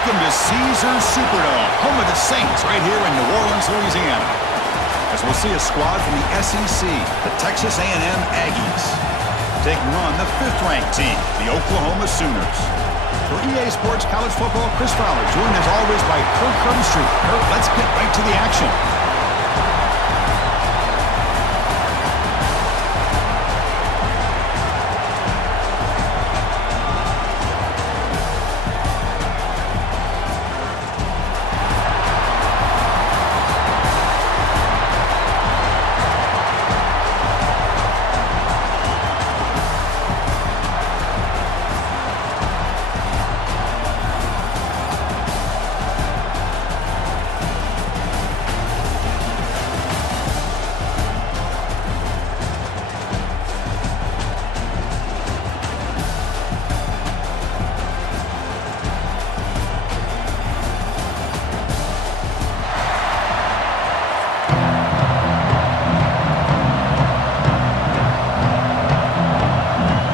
Welcome to Caesars Superdome, home of the Saints, right here in New Orleans, Louisiana. As we'll see a squad from the SEC, the Texas A&M Aggies, taking on the 5th-ranked team, the Oklahoma Sooners. For EA Sports College Football, Chris Fowler, joined as always by Kirk Herbstreit. Kirk, let's get right to the action.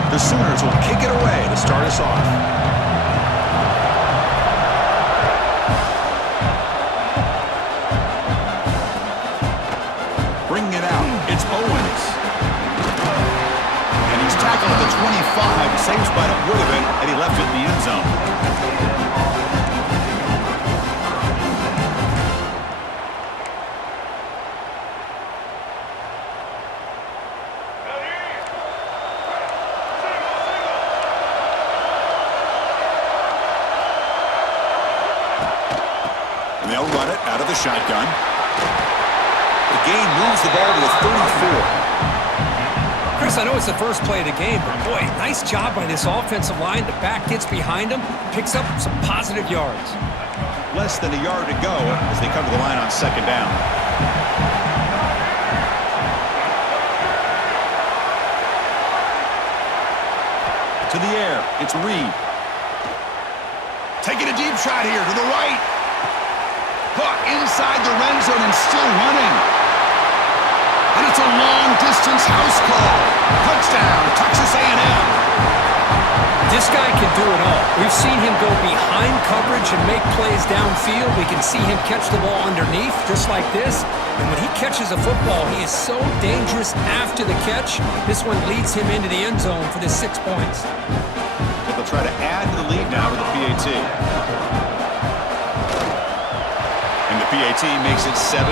The Sooners will kick it away to start us off. Bringing it out, it's Owens. And he's tackled at the 25. Same spot it would have been had he left it in the end zone. And they'll run it out of the shotgun. The gain moves the ball to the 34. Chris, I know it's the first play of the game, but boy, nice job by this offensive line. The back gets behind him, picks up some positive yards. Less than a yard to go as they cover the line on 2nd down. To the air, it's Reed. Taking a deep shot here to the right. Hook inside the red zone and still running. And it's a long-distance house call. Touchdown, Texas A&M. This guy can do it all. We've seen him go behind coverage and make plays downfield. We can see him catch the ball underneath, just like this. And when he catches a football, he is so dangerous after the catch. This one leads him into the end zone for the 6 points. They'll try to add to the lead now with the PAT. And the PAT makes it 7-0.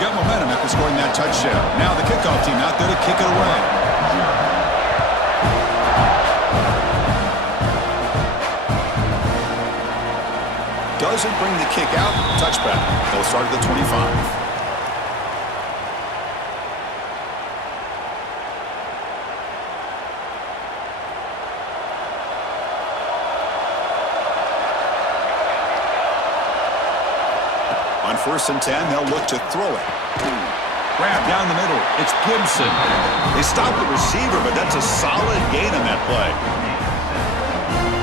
Got momentum after scoring that touchdown. Now the kickoff team out there to kick it away. Doesn't bring the kick out. Touchback. They'll start at the 25. On 1st and 10, they'll look to throw it. Grab down the middle. It's Gibson. They stop the receiver, but that's a solid gain on that play.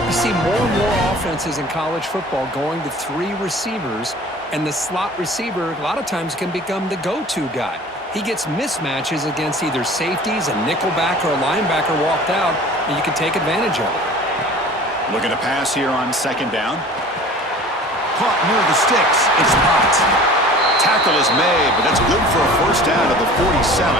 You see more and more offenses in college football going to 3 receivers, and the slot receiver a lot of times can become the go-to guy. He gets mismatches against either safeties, a nickelback, or a linebacker walked out, and you can take advantage of it. Looking to pass here on 2nd down. Caught near the sticks. It's Mott. Tackle is made, but that's good for a 1st down at the 47.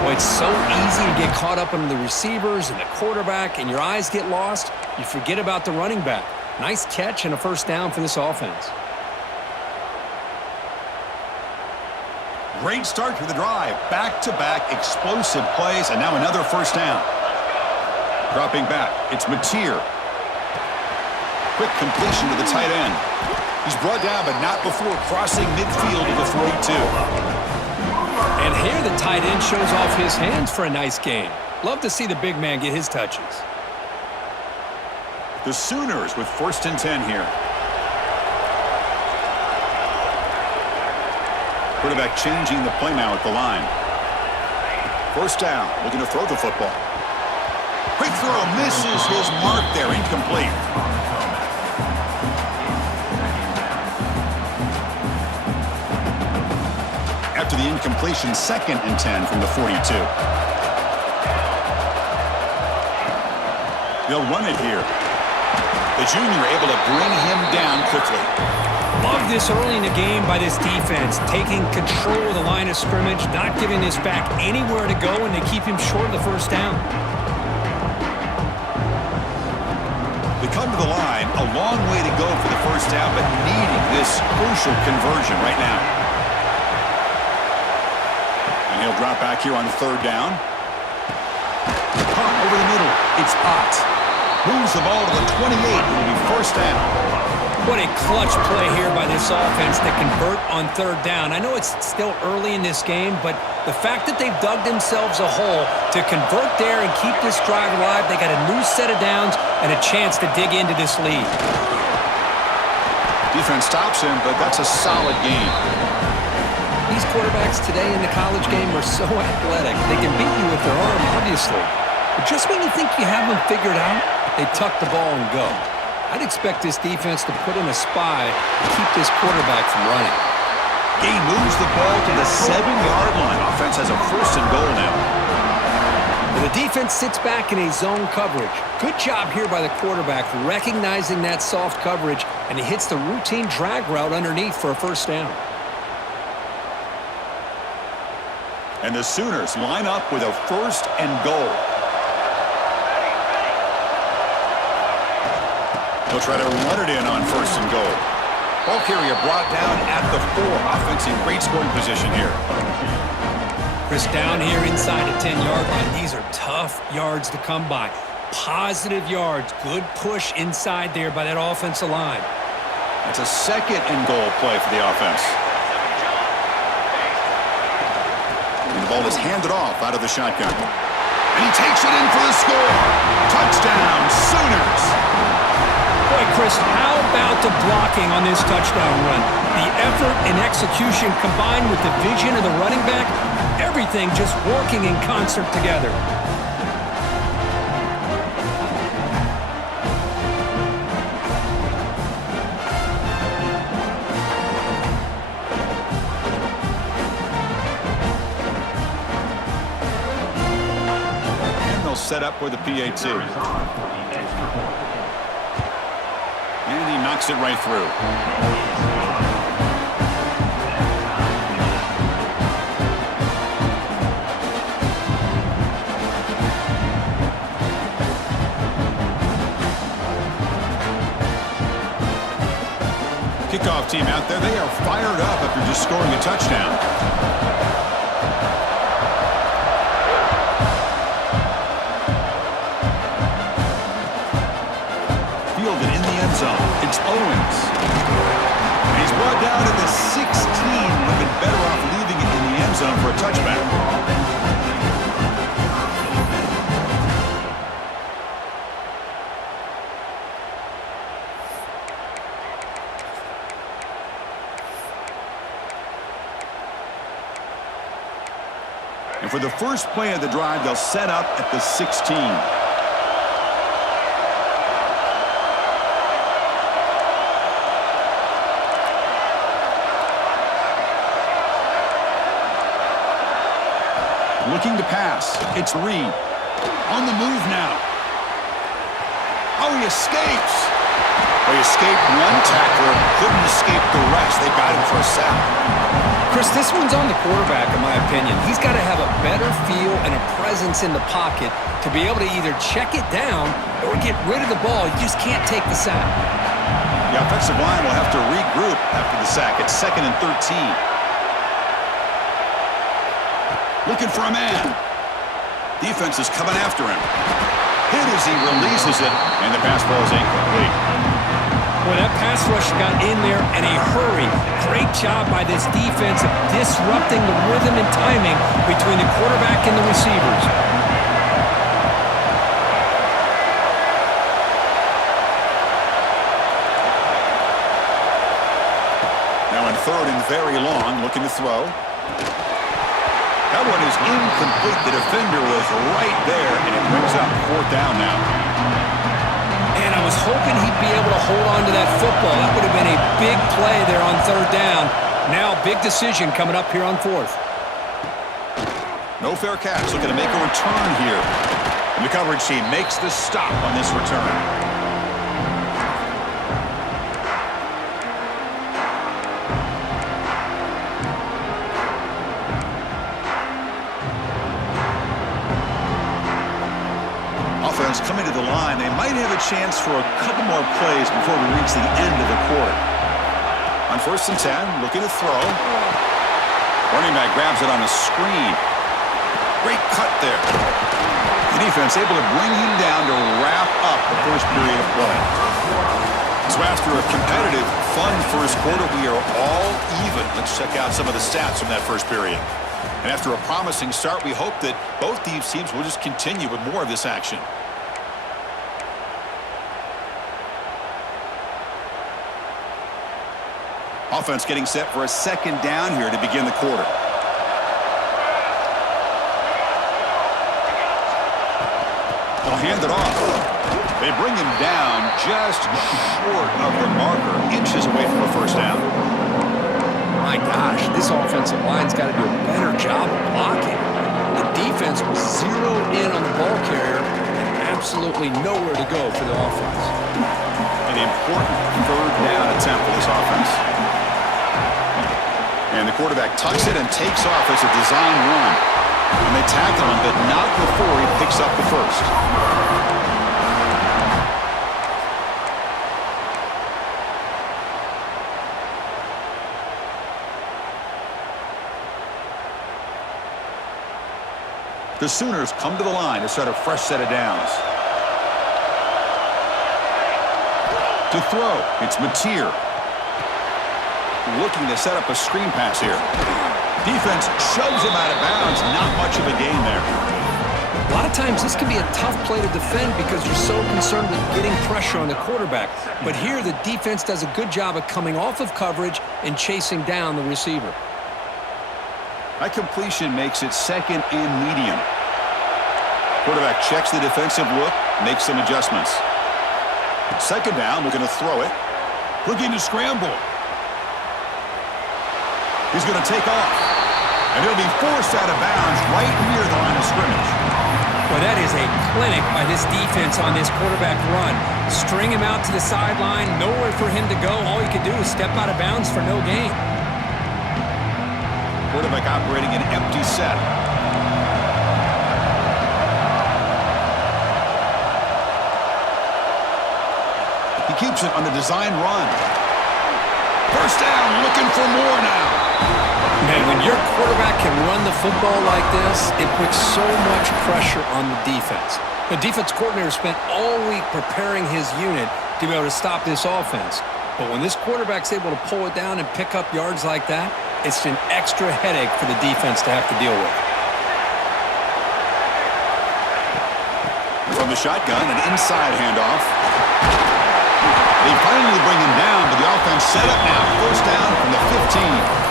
Boy, it's so easy to get caught up in the receivers and the quarterback, and your eyes get lost. You forget about the running back. Nice catch and a 1st down for this offense. Great start to the drive. Back-to-back explosive plays, and now another 1st down. Dropping back, it's Mateer. Quick completion to the tight end. He's brought down, but not before crossing midfield to the 42. And here the tight end shows off his hands for a nice gain. Love to see the big man get his touches. The Sooners with 1st and 10 here. Quarterback changing the play now at the line. 1st down, looking to throw the football. Quick throw, misses his mark there, incomplete. After the incompletion, 2nd and 10 from the 42. They'll run it here. The junior able to bring him down quickly. Love this early in the game by this defense, taking control of the line of scrimmage, not giving this back anywhere to go, and they keep him short of the first down. They come to the line, a long way to go for the first down, but needing this crucial conversion right now. And he'll drop back here on third down. Pump over the middle. It's Ott. Moves the ball to the 28. It'll be first down. What a clutch play here by this offense to convert on third down. I know it's still early in this game, but the fact that they've dug themselves a hole to convert there and keep this drive alive, they got a new set of downs and a chance to dig into this lead. Defense stops him, but that's a solid game. These quarterbacks today in the college game are so athletic. They can beat you with their arm, obviously. But just when you think you have them figured out, they tuck the ball and go. I'd expect this defense to put in a spy to keep this quarterback from running. He moves the ball to the 7-yard line. Offense has a first and goal now. The defense sits back in a zone coverage. Good job here by the quarterback, recognizing that soft coverage, and he hits the routine drag route underneath for a first down. And the Sooners line up with a first and goal. They'll try to run it in on first and goal. Ball carrier brought down at the 4. Offense in great scoring position here. Chris down here inside the 10-yard line. These are tough yards to come by. Positive yards. Good push inside there by that offensive line. It's a second and goal play for the offense. And the ball is handed off out of the shotgun. And he takes it in for the score. Touchdown, Sooners. Boy, Chris, how about the blocking on this touchdown run? The effort and execution combined with the vision of the running back, everything just working in concert together. And they'll set up for the PAT. And he knocks it right through. Kickoff team out there, they are fired up after just scoring a touchdown. Fielded in the end zone. It's Owens. And he's brought down at the 16. Would have been better off leaving it in the end zone for a touchback. And for the first play of the drive, they'll set up at the 16. Looking to pass. It's Reed. On the move now. Oh, he escapes. Well, he escaped one tackler, couldn't escape the rest. They got him for a sack. Chris, this one's on the quarterback, in my opinion. He's got to have a better feel and a presence in the pocket to be able to either check it down or get rid of the ball. You just can't take the sack. The offensive line will have to regroup after the sack. It's 2nd and 13. Looking for a man. Defense is coming after him. Hit as he releases it, and the pass ball is incomplete. Well, that pass rush got in there in a hurry. Great job by this defense of disrupting the rhythm and timing between the quarterback and the receivers. Now in 3rd and very long, looking to throw. That one is incomplete. The defender was right there, and it brings up 4th down now. And I was hoping he'd be able to hold on to that football. That would have been a big play there on 3rd down. Now, big decision coming up here on 4th. No fair catch. Looking to make a return here. And the coverage team makes the stop on this return. Offense coming to the line. They might have a chance for a couple more plays before we reach the end of the quarter. On 1st and 10, looking to throw. Running back grabs it on a screen. Great cut there. The defense able to bring him down to wrap up the first period of play. So after a competitive, fun first quarter, we are all even. Let's check out some of the stats from that first period. And after a promising start, we hope that both these teams will just continue with more of this action. Offense getting set for a 2nd down here to begin the quarter. They'll hand it off. They bring him down just short of the marker, inches away from a 1st down. My gosh, this offensive line's got to do a better job of blocking. The defense was zeroed in on the ball carrier and absolutely nowhere to go for the offense. An important 3rd down attempt for this offense. And the quarterback tucks it and takes off as a design run. And they tackle him, but not before he picks up the 1st. The Sooners come to the line to start a fresh set of downs. To throw, it's Mateer. Looking to set up a screen pass here. Defense shoves him out of bounds. Not much of a gain there. A lot of times this can be a tough play to defend because you're so concerned with getting pressure on the quarterback. But here the defense does a good job of coming off of coverage and chasing down the receiver. That completion makes it 2nd and medium. Quarterback checks the defensive look, makes some adjustments. 2nd down, looking to throw it. Looking to scramble. He's going to take off. And he'll be forced out of bounds right near the line of scrimmage. Well, that is a clinic by this defense on this quarterback run. String him out to the sideline, nowhere for him to go. All he could do is step out of bounds for no gain. Quarterback operating an empty set. He keeps it on the design run. 1st down, looking for more now. Man, when your quarterback can run the football like this, it puts so much pressure on the defense. The defense coordinator spent all week preparing his unit to be able to stop this offense. But when this quarterback's able to pull it down and pick up yards like that, it's an extra headache for the defense to have to deal with. From the shotgun, an inside handoff. They finally bring him down, but the offense set up now. 1st down from the 15.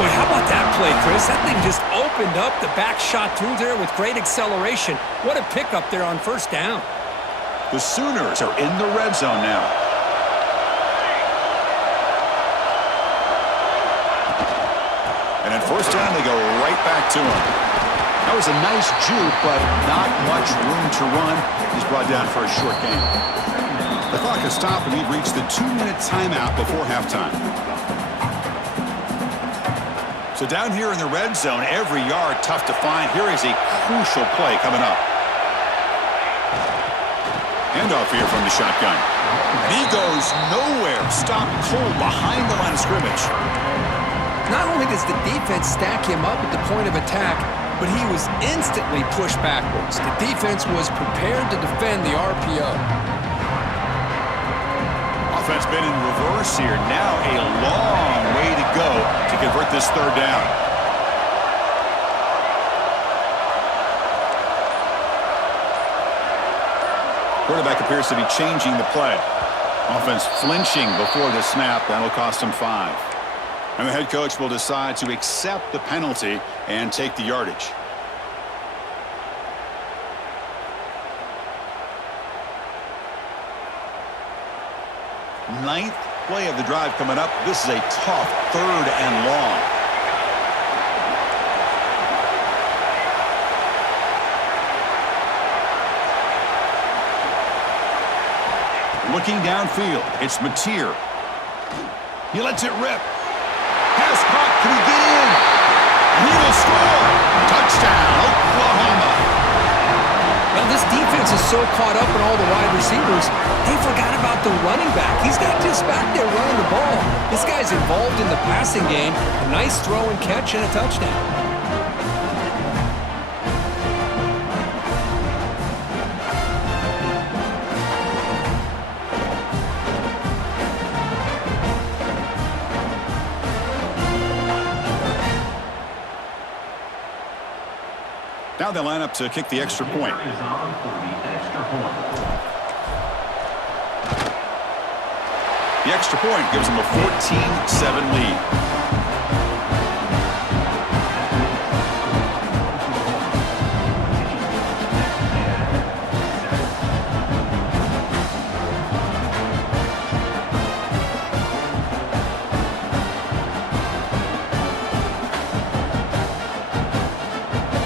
Boy, how about that play, Chris? That thing just opened up. The back shot through there with great acceleration. What a pickup there on 1st down. The Sooners are in the red zone now. And at 1st down, they go right back to him. That was a nice juke, but not much room to run. He's brought down for a short gain. The clock has stopped, and we've reached the 2-minute timeout before halftime. So down here in the red zone, every yard tough to find. Here is a crucial play coming up. Handoff here from the shotgun. And he goes nowhere. Stopped cold behind the line of scrimmage. Not only does the defense stack him up at the point of attack, but he was instantly pushed backwards. The defense was prepared to defend the RPO. Offense been in reverse here. Now a long way to go to convert this 3rd down. Quarterback appears to be changing the play. Offense flinching before the snap. That'll cost him 5. And the head coach will decide to accept the penalty and take the yardage. Ninth play of the drive coming up. This is a tough 3rd and long. Looking downfield, it's Mateer. He lets it rip. Pass caught. Can he get in? And he will score. Touchdown, Oklahoma. Now, this defense is so caught up in all the wide receivers, they forgot about the running back. He's not just back there running the ball. This guy's involved in the passing game. A nice throw and catch and a touchdown. Now they line up to kick the extra point. The extra point gives them a 14-7 lead.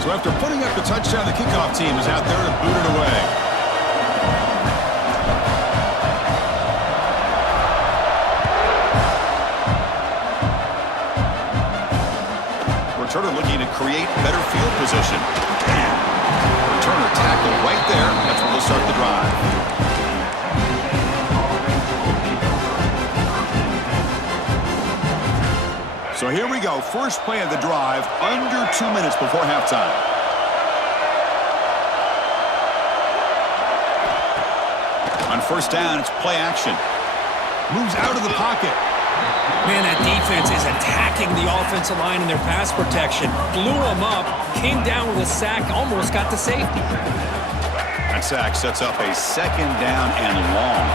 So after putting up the touchdown, the kickoff team is out there to boot it away. Returner looking to create better field position. Returner tackled right there. That's where they'll start the drive. So here we go. First play of the drive, under 2 minutes before halftime. On first down, it's play action. Moves out of the pocket. Man, that defense is attacking the offensive line in their pass protection. Blew them up, came down with a sack, almost got the safety. That sack sets up a second down and long.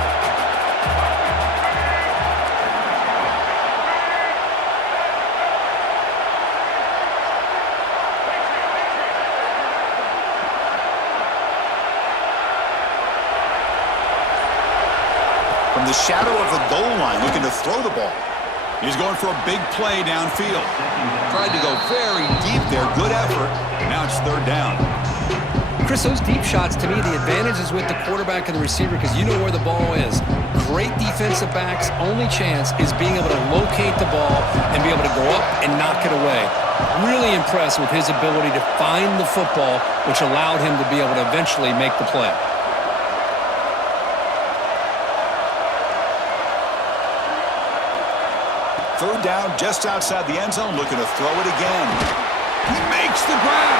From the shadow of the goal line, looking to throw the ball. He's going for a big play downfield. Tried to go very deep there. Good effort. Now it's third down. Chris, those deep shots, to me, the advantage is with the quarterback and the receiver because you know where the ball is. Great defensive backs' only chance is being able to locate the ball and be able to go up and knock it away. Really impressed with his ability to find the football, which allowed him to be able to eventually make the play. Third down, just outside the end zone, looking to throw it again. He makes the grab.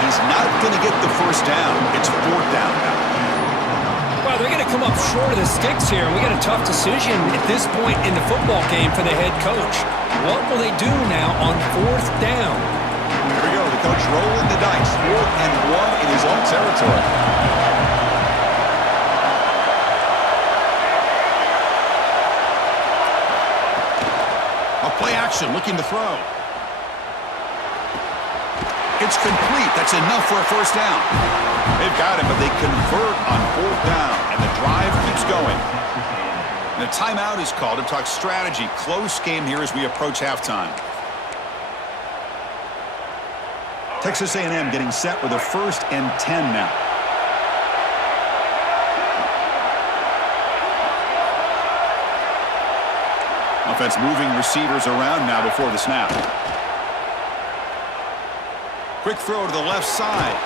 He's not going to get the first down. It's fourth down now. Well, they're going to come up short of the sticks here. We got a tough decision at this point in the football game for the head coach. What will they do now on fourth down? Here we go. The coach rolling the dice. 4th and 1 in his own territory. Play action, looking to throw. It's complete. That's enough for a first down. They've got it, but they convert on fourth down, and the drive keeps going. And a timeout is called to talk strategy. Close game here as we approach halftime. Texas A&M getting set with a 1st and 10 now. Offense moving receivers around now before the snap. Quick throw to the left side.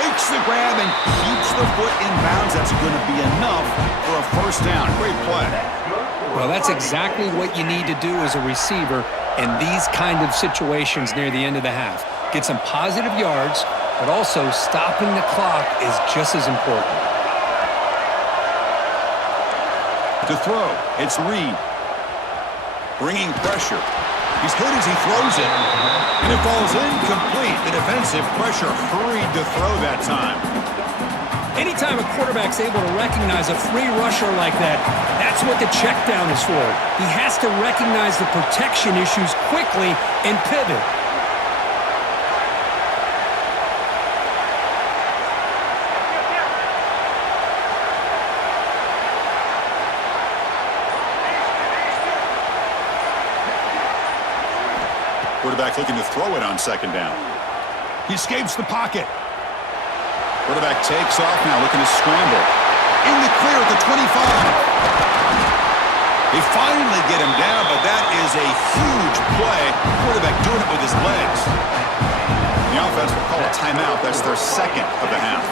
Makes the grab and keeps the foot in bounds. That's going to be enough for a first down. Great play. Well, that's exactly what you need to do as a receiver in these kind of situations near the end of the half. Get some positive yards, but also stopping the clock is just as important. To throw, it's Reed. Bringing pressure. He's hit as he throws it. And it falls incomplete. The defensive pressure hurried to throw that time. Anytime a quarterback's able to recognize a free rusher like that, that's what the check down is for. He has to recognize the protection issues quickly and pivot. Quarterback looking to throw it on second down. He escapes the pocket. Quarterback takes off now, looking to scramble. In the clear at the 25. They finally get him down, but that is a huge play. Quarterback doing it with his legs. The offense will call a timeout. That's their second of the half.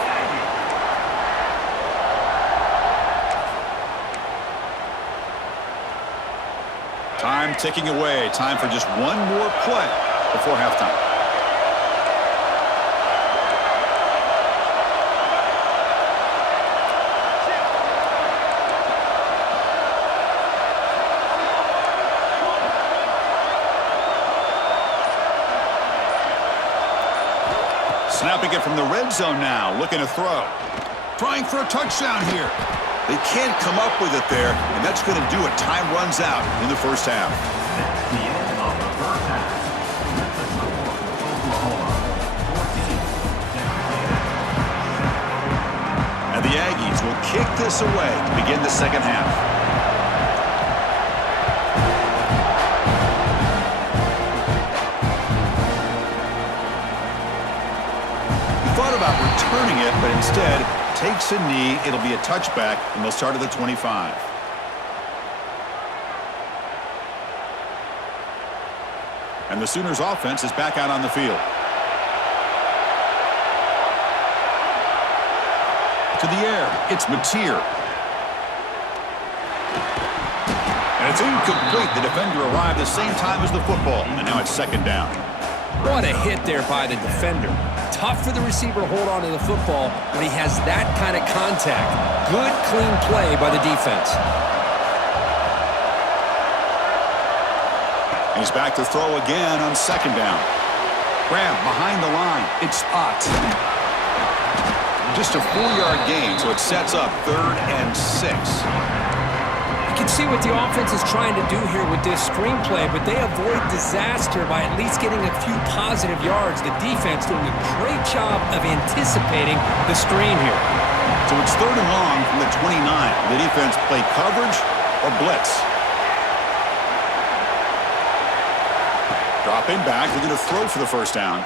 Time ticking away. Time for just one more play before halftime. Snapping it from the red zone now, looking to throw. Trying for a touchdown here. They can't come up with it there, and that's going to do it. Time runs out in the first half. That's the end of the first half. The score, Oklahoma 14. And the Aggies will kick this away to begin the second half. Thought about returning it, but instead takes a knee. It'll be a touchback, and they'll start at the 25. And the Sooners offense is back out on the field. To the air, it's Mateer. And it's incomplete. The defender arrived the same time as the football, and now it's second down. What a hit there by the defender. Tough for the receiver to hold on to the football when he has that kind of contact. Good, clean play by the defense. He's back to throw again on second down. Grab behind the line. It's Ott. Just a 4-yard gain, so it sets up 3rd and 6. You can see what the offense is trying to do here with this screenplay, but they avoid disaster by at least getting a few positive yards. The defense doing a great job of anticipating the screen here. So it's 3rd and long from the 29. The defense play coverage or blitz. Dropping back, they're going to throw for the first down.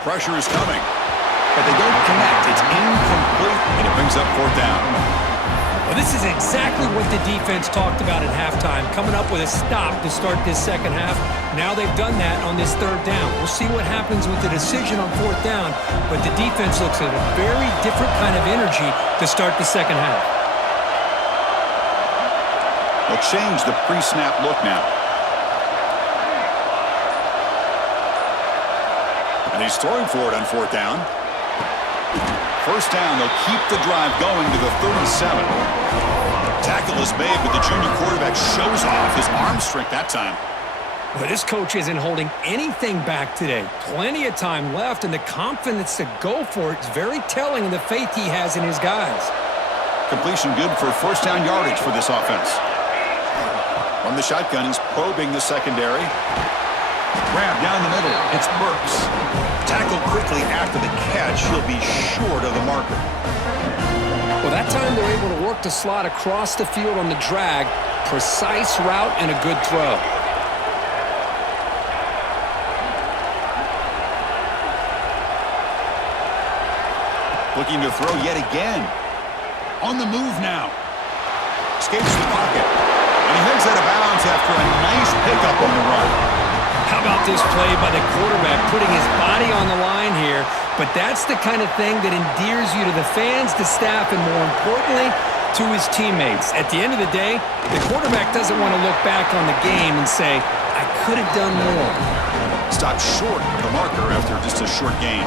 Pressure is coming, but they don't connect. It's incomplete, and it brings up 4th down. Well, this is exactly what the defense talked about at halftime, coming up with a stop to start this second half. Now they've done that on this 3rd down. We'll see what happens with the decision on 4th down, but the defense looks at a very different kind of energy to start the second half. They'll change the pre-snap look now. And he's throwing for it on 4th down. First down, they'll keep the drive going to the 37. Tackle is made, but the junior quarterback shows off his arm strength that time. Well, this coach isn't holding anything back today. Plenty of time left, and the confidence to go for it is very telling of the faith he has in his guys. Completion good for first down yardage for this offense. From the shotgun, he's probing the secondary. Grab down the middle. It's Burks. Tackled quickly after the catch. He'll be short of the marker. Well, that time they're able to work the slot across the field on the drag. Precise route and a good throw. Looking to throw yet again. On the move now. Escapes the pocket. And he heads out of bounds after a nice pickup on the run. How about this play by the quarterback, putting his body on the line here? But that's the kind of thing that endears you to the fans, the staff, and more importantly, to his teammates. At the end of the day, the quarterback doesn't want to look back on the game and say, I could have done more. Stopped short of the marker after just a short gain.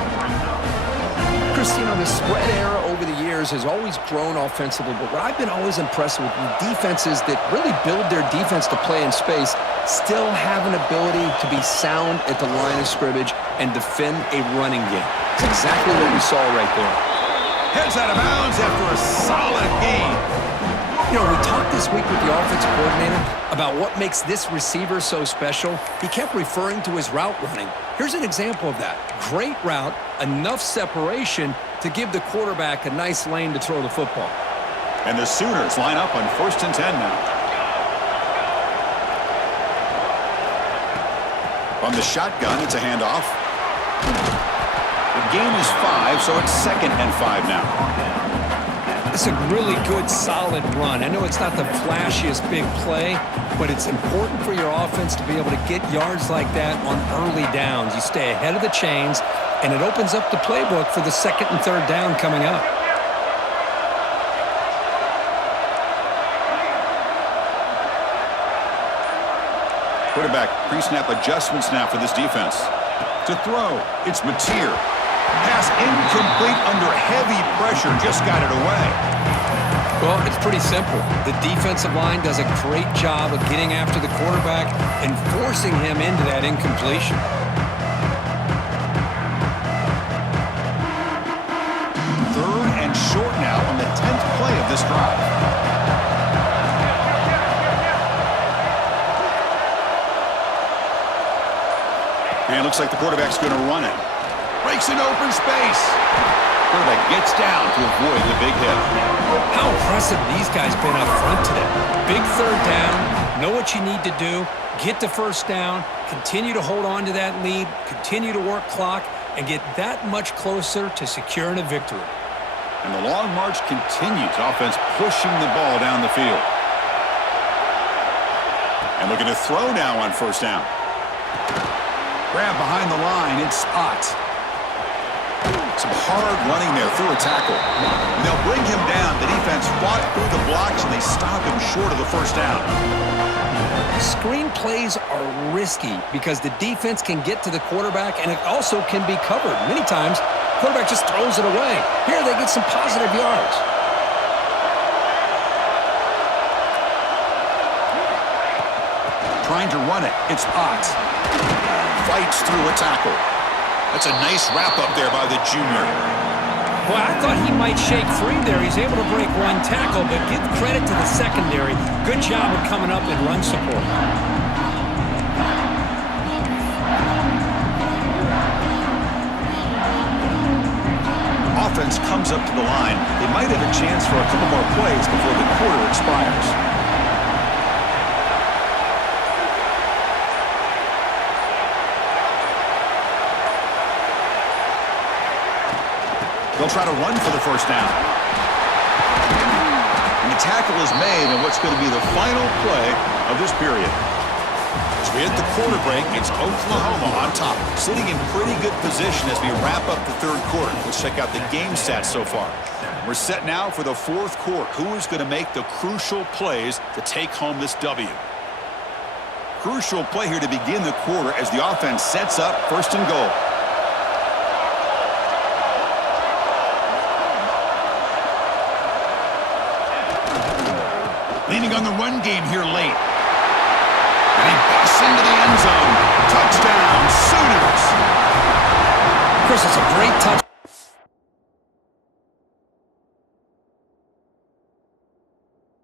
Chris, you know, the spread era over the years has always grown offensively, but what I've been always impressed with defenses that really build their defense to play in space still have an ability to be sound at the line of scrimmage and defend a running game. It's exactly what we saw right there. Heads out of bounds after a solid gain. You know, we talked this week with the offensive coordinator about what makes this receiver so special. He kept referring to his route running. Here's an example of that. Great route, enough separation to give the quarterback a nice lane to throw the football. And the Sooners line up on 1st and 10 now. From the shotgun, it's a handoff. The gain is 5, so it's 2nd and 5 now. It's a really good, solid run. I know it's not the flashiest big play, but it's important for your offense to be able to get yards like that on early downs. You stay ahead of the chains, and it opens up the playbook for the second and third down coming up. Quarterback pre-snap adjustments now for this defense. To throw, it's Mateer. Pass incomplete under heavy pressure, just got it away. Well, it's pretty simple. The defensive line does a great job of getting after the quarterback and forcing him into that incompletion. Third and short now on the 10th play of this drive. And it looks like the quarterback's going to run it. Breaks an open space. Quarterback gets down to avoid the big hit. How impressive these guys been up front today. Big third down, know what you need to do, get the first down, continue to hold on to that lead, continue to work clock, and get that much closer to securing a victory. And the long march continues. Offense pushing the ball down the field. And looking to throw now on first down. Grab behind the line, it's Ott. Some hard running there through a tackle. And they'll bring him down. The defense fought through the blocks, and they stop him short of the first down. Screen plays are risky because the defense can get to the quarterback, and it also can be covered. Many times, the quarterback just throws it away. Here, they get some positive yards. Trying to run it, it's Ott. Fights through a tackle. That's a nice wrap-up there by the junior. Boy, I thought he might shake free there. He's able to break one tackle, but give credit to the secondary. Good job of coming up and run support. Offense comes up to the line. They might have a chance for a couple more plays before the quarter expires. They'll try to run for the first down. And the tackle is made on what's going to be the final play of this period. As we hit the quarter break, it's Oklahoma on top, sitting in pretty good position as we wrap up the third quarter. Let's check out the game stats so far. We're set now for the fourth quarter. Who is going to make the crucial plays to take home this W? Crucial play here to begin the quarter as the offense sets up first and goal. Leaning on the run game here late. And he busts into the end zone. Touchdown, Sooners. Chris, it's a great touch